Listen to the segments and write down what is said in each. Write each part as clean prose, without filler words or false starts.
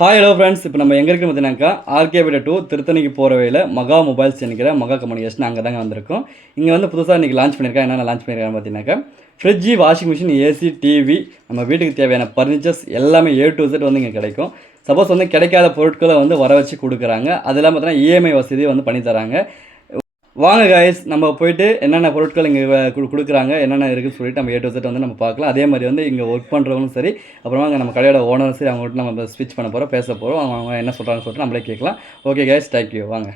Hi hello friends. இப்போ நம்ம எங்கே இருக்குன்னு பார்த்தீங்கன்னாக்கா ஆர்கேபேட்டை டூ திருத்தணிக்கு போகிற வழியில் மகா மொபைல்ஸ் என்கிற மகா கம்யூனிகேஷன் அங்கே தாங்க வந்திருக்கோம். இங்கே வந்து புதுசாக இன்றைக்கி லான்ச் பண்ணியிருக்காங்க. என்னென்ன லான்ச் பண்ணியிருக்காங்க பார்த்தீங்கன்னாக்கா fridge, washing machine, AC, TV, நம்ம வீட்டுக்கு தேவையான ஃபர்னிச்சர்ஸ் எல்லாமே A to Z வந்து இங்கே கிடைக்கும். சப்போஸ் வந்து கிடைக்காத பொருட்களை வந்து வர வச்சு கொடுக்குறாங்க. அது இல்லாமல் பார்த்தீங்கன்னா இஎம்ஐ வசதி வந்து பண்ணி தராங்க. வாங்க கைஸ், நம்ம போயிட்டு என்னென்ன பொருட்கள் இங்கே கொடுக்குறாங்க, என்னென்ன இருக்குன்னு சொல்லிட்டு நம்ம A to Z வந்து நம்ம பார்க்கலாம். அதே மாதிரி வந்து இங்கே ஒர்க் பண்ணுறவங்களும் சரி, அப்புறமா அங்கே நம்ம கடையோட ஓனரும் சரி, அவங்கள்ட்ட நம்ம ஸ்விட்ச் பண்ண போகிறோம், பேச போகிறோம். அவங்க என்ன சொல்கிறாங்கன்னு சொல்லிட்டு நம்மளே கேட்கலாம். Okay guys, thank you. வாங்க.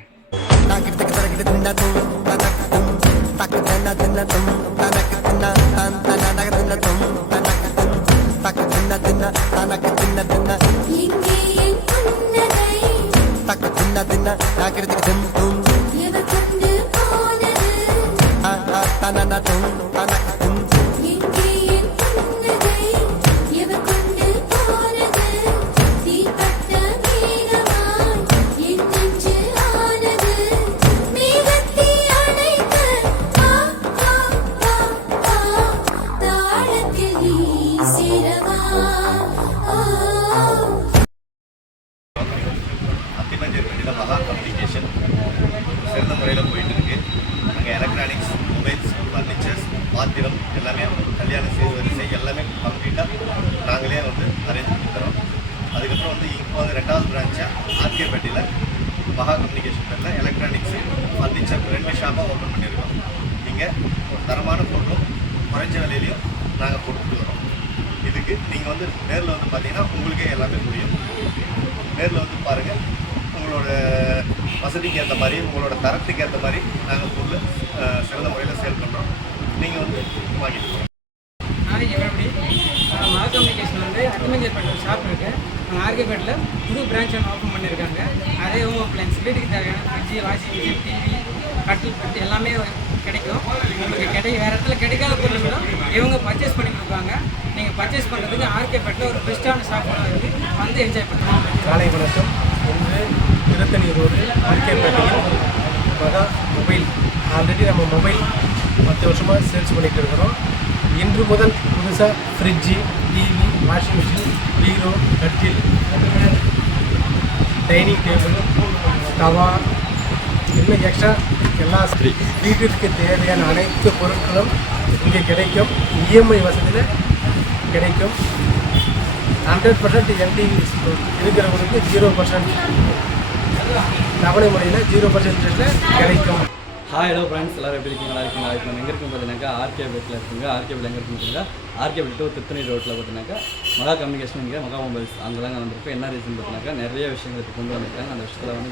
மகா கம்யூனிகேஷன் சிறந்த முறையில் போயிட்டு இருக்கு. அங்கே எலக்ட்ரானிக்ஸ், மொபைல்ஸ், ஃபர்னிச்சர்ஸ், பாத்திரம் எல்லாமே கல்யாண வரிசை எல்லாமே கம்ப்ளீட்டாக நாங்களே வந்து அரேஞ்ச் பண்ணி தரோம். அதுக்கப்புறம் வந்து இப்போ வந்து 2வது பிரான்ச்சாக ஆர்கேபேட்டையில் மகா கம்யூனிகேஷன் பேரில் எலக்ட்ரானிக்ஸு, ஃபர்னிச்சர் 2 ஷாப்பாக ஓப்பன் பண்ணியிருக்கோம். இங்கே ஒரு தரமான பொருளும் குறைஞ்ச விலையிலையும் நாங்கள் கொடுத்துட்டு வரோம். இதுக்கு நீங்கள் வந்து நேரில் வந்து பார்த்தீங்கன்னா உங்களுக்கே எல்லாமே முடியும். நேரில் வந்து பாருங்கள். உங்களோட வசதிக்கு ஏற்ற மாதிரி, உங்களோட தரத்துக்கு ஏற்ற மாதிரி நாங்கள் பொருள் சிறந்த முறையில் சேல் பண்ணுறோம். நீங்கள் வந்து வாங்கிட்டு எப்படி மகா கம்யூனிகேஷன் வந்து அக்ரிமெண்ட் ஷாப் இருக்குது. நம்ம ஆர்கேபேட்டில் புது பிரான்ச் ஒன்று ஓப்பன் பண்ணியிருக்காங்க. அதே ஹோம் அப்ளைன்ஸ், வீட்டுக்கு தேவையான ஃப்ரிட்ஜு, வாஷிங் மிஷின், டிவி, கட்டில் பெட்டு எல்லாமே கிடைக்கும். உங்களுக்கு வேறு இடத்துல கிடைக்காத பொருளுங்களும் இவங்க பர்ச்சேஸ் பண்ணி கொடுப்பாங்க. நீங்கள் பர்ச்சேஸ் பண்ணுறதுக்கு ஆர்கேபேட்டில் ஒரு பெஸ்ட்டான ஷாப் இருக்குது. வந்து என்ஜாய் பண்ணுவோம். காலை வணக்கம். இன்று திருத்தணி ரோடு ஆர்கேபேட்டையில் மகா மொபைல். ஆல்ரெடி நம்ம மொபைல் 10 வருஷமாக சேல்ஸ் பண்ணிகிட்டு இருக்கிறோம். இன்று முதல் புதுசாக ஃப்ரிட்ஜு, டிவி, வாஷிங் மிஷின், பீரோ, கட்டில், டைனிங் டேபிள், தவா, இன்னும் எக்ஸ்ட்ரா எல்லா வீட்டிற்கு தேவையான அனைத்து பொருட்களும் இங்கே கிடைக்கும். இஎம்ஐ வசதியில் கிடைக்கும். 100% என்டிவி இருக்கிறவங்களுக்கு 0% தவணை முறையில் 0% கிடைக்கும். ஹாய் ஹலோ ஃப்ரெண்ட்ஸ், எல்லோரும் எப்படி இருக்கீங்க? நல்லா இருக்கீங்களா? இப்போ நம்ம எங்கே இருக்குன்னு பார்த்தீங்கன்னாக்கா ஆர்கேபேட்டில் இருக்குங்க. ஆர்கேபேட்டில் எங்கே இருக்குன்னு ஆர்கேபேட் டூ திருத்தணி ரோட்டில் பார்த்தீங்கன்னாக்கா மகா கம்யூனிகேஷன் இங்கே மகா மொபைல்ஸ் அங்கே தாங்க வந்திருக்கோம். என்ன ரீசன் பார்த்தீங்கன்னாக்கா நிறைய விஷயங்களுக்கு கொண்டு வந்திருக்காங்க. அந்த விஷயத்தில் வந்து